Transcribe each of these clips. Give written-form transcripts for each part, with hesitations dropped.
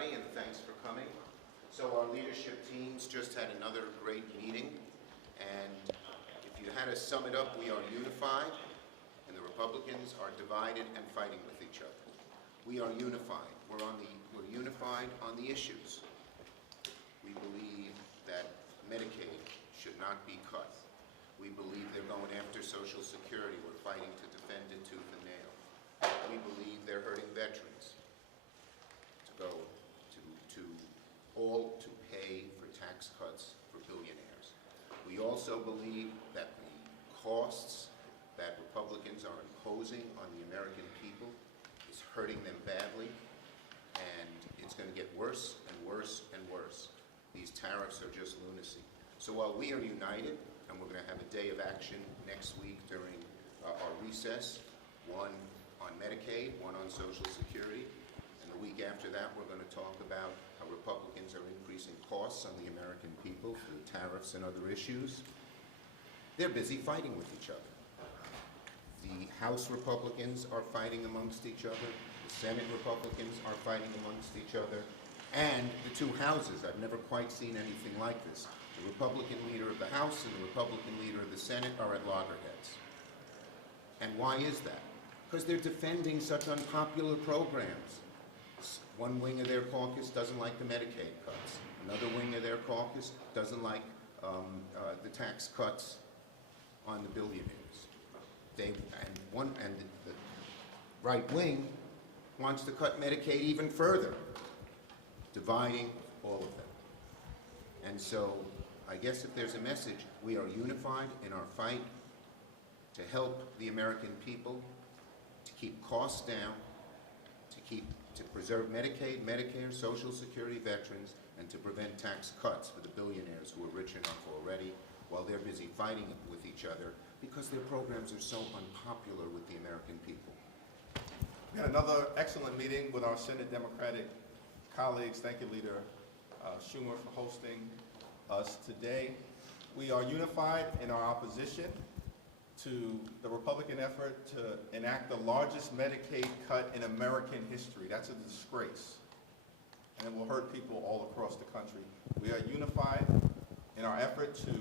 everybody, and thanks for coming. So our leadership teams just had another great meeting, and if you had to sum it up, we are unified, and the Republicans are divided and fighting with each other. We are unified. We're unified on the issues. We believe that Medicaid should not be cut. We believe they're going after Social Security. We're fighting to defend it tooth and nail. We believe they're hurting veterans to pay for tax cuts for billionaires. We also believe that the costs that Republicans are imposing on the American people is hurting them badly, and it's going to get worse and worse and worse. These tariffs are just lunacy. So while we are united, and we're going to have a day of action next week during our recess, one on Medicaid, one on Social Security, and the week after that we're going to talk about how Republicans are increasing costs on the American people through tariffs and other issues. They're busy fighting with each other. The House Republicans are fighting amongst each other, the Senate Republicans are fighting amongst each other, and the two houses. I've never quite seen anything like this. The Republican leader of the House and the Republican leader of the Senate are at loggerheads. And why is that? Because they're defending such unpopular programs. One wing of their caucus doesn't like the Medicaid cuts. Another wing of their caucus doesn't like the tax cuts on the billionaires. The right wing wants to cut Medicaid even further, dividing all of them. And so I guess if there's a message, we are unified in our fight to help the American people, to keep costs down, to preserve Medicaid, Medicare, Social Security, veterans, and to prevent tax cuts for the billionaires who are rich enough already while they're busy fighting with each other because their programs are so unpopular with the American people. We had another excellent meeting with our Senate Democratic colleagues. Thank you, Leader Schumer, for hosting us today. We are unified in our opposition to the Republican effort to enact the largest Medicaid cut in American history. That's a disgrace, and it will hurt people all across the country. We are unified in our effort to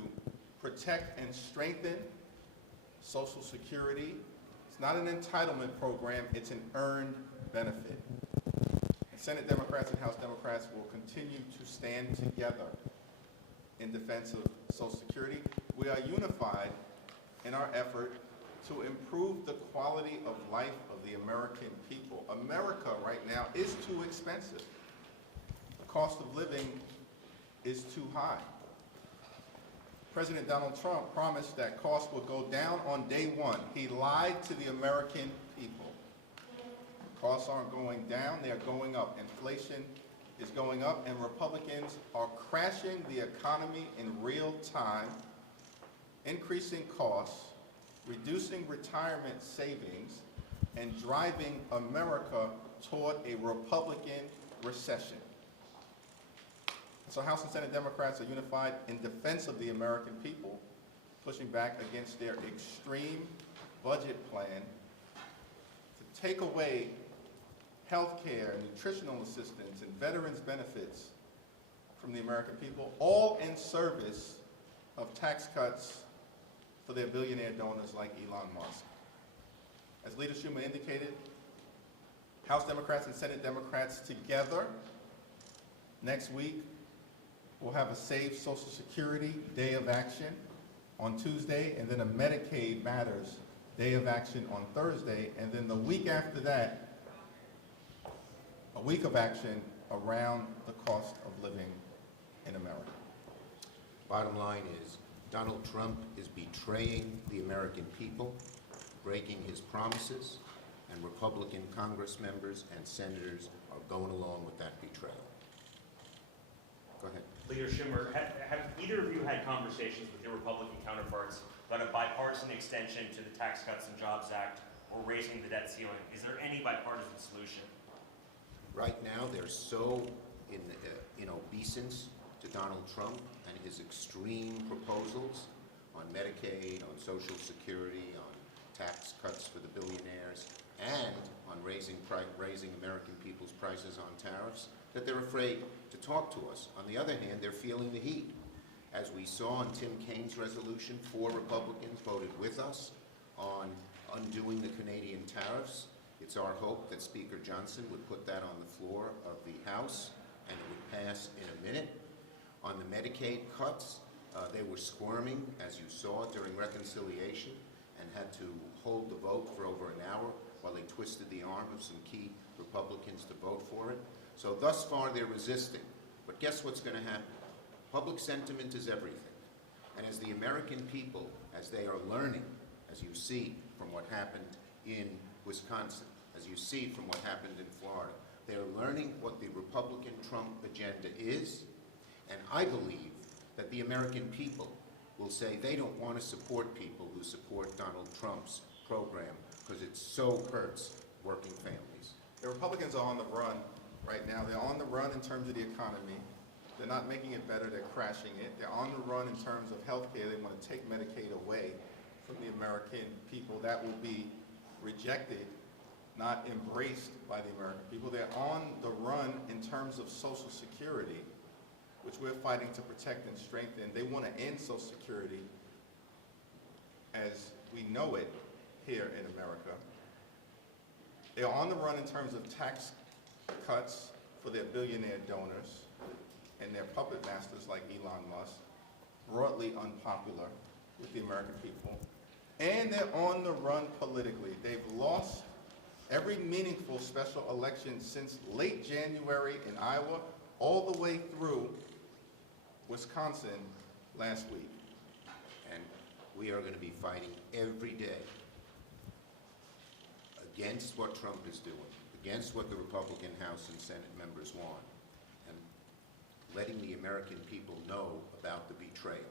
protect and strengthen Social Security. It's not an entitlement program, it's an earned benefit. And Senate Democrats and House Democrats will continue to stand together in defense of Social Security. We are unified in our effort to improve the quality of life of the American people. America right now is too expensive. The cost of living is too high. President Donald Trump promised that costs would go down on day one. He lied to the American people. Costs aren't going down, they're going up. Inflation is going up, and Republicans are crashing the economy in real time, increasing costs, reducing retirement savings, and driving America toward a Republican recession. So House and Senate Democrats are unified in defense of the American people, pushing back against their extreme budget plan to take away health care, nutritional assistance, and veterans benefits from the American people, all in service of tax cuts for their billionaire donors like Elon Musk. As Leader Schumer indicated, House Democrats and Senate Democrats together next week will have a Save Social Security Day of Action on Tuesday, and then a Medicaid Matters Day of Action on Thursday, and then the week after that, a week of action around the cost of living in America. Bottom line is, Donald Trump is betraying the American people, breaking his promises, and Republican Congress members and senators are going along with that betrayal. Go ahead. Leader Schumer, have either of you had conversations with your Republican counterparts about a bipartisan extension to the Tax Cuts and Jobs Act or raising the debt ceiling? Is there any bipartisan solution? Right now, they're so in obeisance to Donald Trump and his extreme proposals on Medicaid, on Social Security, on tax cuts for the billionaires, and on raising American people's prices on tariffs, that they're afraid to talk to us. On the other hand, they're feeling the heat. As we saw in Tim Kaine's resolution, 4 Republicans voted with us on undoing the Canadian tariffs. It's our hope that Speaker Johnson would put that on the floor of the House and it would pass in a minute. On the Medicaid cuts, they were squirming, as you saw, during reconciliation and had to hold the vote for over an hour while they twisted the arm of some key Republicans to vote for it. So thus far they're resisting. But guess what's going to happen? Public sentiment is everything. And as the American people, as they are learning, as you see from what happened in Wisconsin, as you see from what happened in Florida, they are learning what the Republican Trump agenda is. And I believe that the American people will say they don't want to support people who support Donald Trump's program because it so hurts working families. The Republicans are on the run right now. They're on the run in terms of the economy. They're not making it better, they're crashing it. They're on the run in terms of health care. They want to take Medicaid away from the American people. That will be rejected, not embraced by the American people. They're on the run in terms of Social Security, which we're fighting to protect and strengthen. They want to end Social Security as we know it here in America. They're on the run in terms of tax cuts for their billionaire donors and their puppet masters like Elon Musk, broadly unpopular with the American people. And they're on the run politically. They've lost every meaningful special election since late January in Iowa, all the way through Wisconsin last week. And we are going to be fighting every day against what Trump is doing, against what the Republican House and Senate members want, and letting the American people know about the betrayal.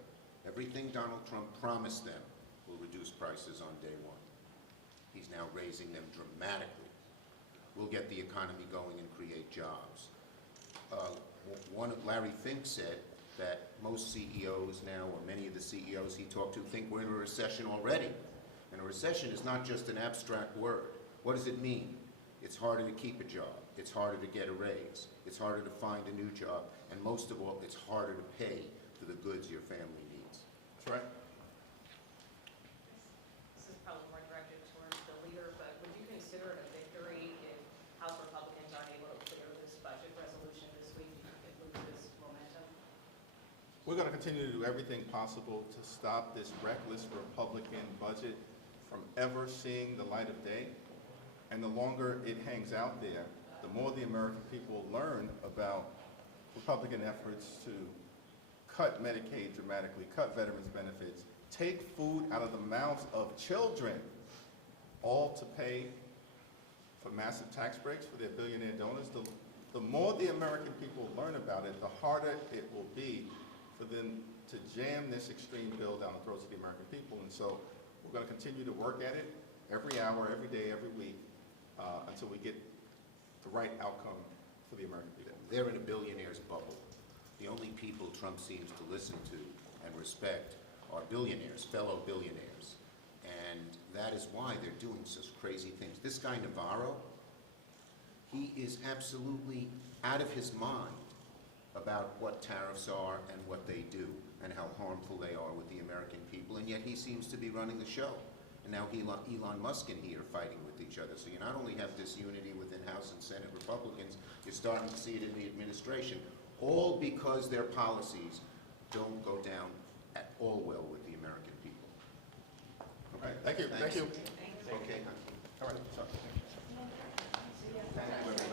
Everything Donald Trump promised them will reduce prices on day one. He's now raising them dramatically. We'll get the economy going and create jobs. Larry Fink said that most CEOs now, or many of the CEOs he talked to, think we're in a recession already. And a recession is not just an abstract word. What does it mean? It's harder to keep a job. It's harder to get a raise. It's harder to find a new job. And most of all, it's harder to pay for the goods your family needs. That's right. This is probably more directed towards the leader, but would you consider it a victory if House Republicans aren't able to clear this budget resolution this week and lose this momentum? We're going to continue to do everything possible to stop this reckless Republican budget from ever seeing the light of day. And the longer it hangs out there, the more the American people learn about Republican efforts to cut Medicaid dramatically, cut veterans benefits, take food out of the mouths of children, all to pay for massive tax breaks for their billionaire donors. The more the American people learn about it, the harder it will be for them to jam this extreme bill down the throats of the American people. And so we're going to continue to work at it every hour, every day, every week, until we get the right outcome for the American people. They're in a billionaire's bubble. The only people Trump seems to listen to and respect are billionaires, fellow billionaires. And that is why they're doing such crazy things. This guy Navarro, he is absolutely out of his mind about what tariffs are and what they do and how harmful they are with the American people, and yet he seems to be running the show. And now Elon Musk and he are fighting with each other. So you not only have disunity within House and Senate Republicans, you're starting to see it in the administration, all because their policies don't go down at all well with the American people. All right, thank you. Thanks. Thank you. Okay. All right, sorry. Thank you, everyone.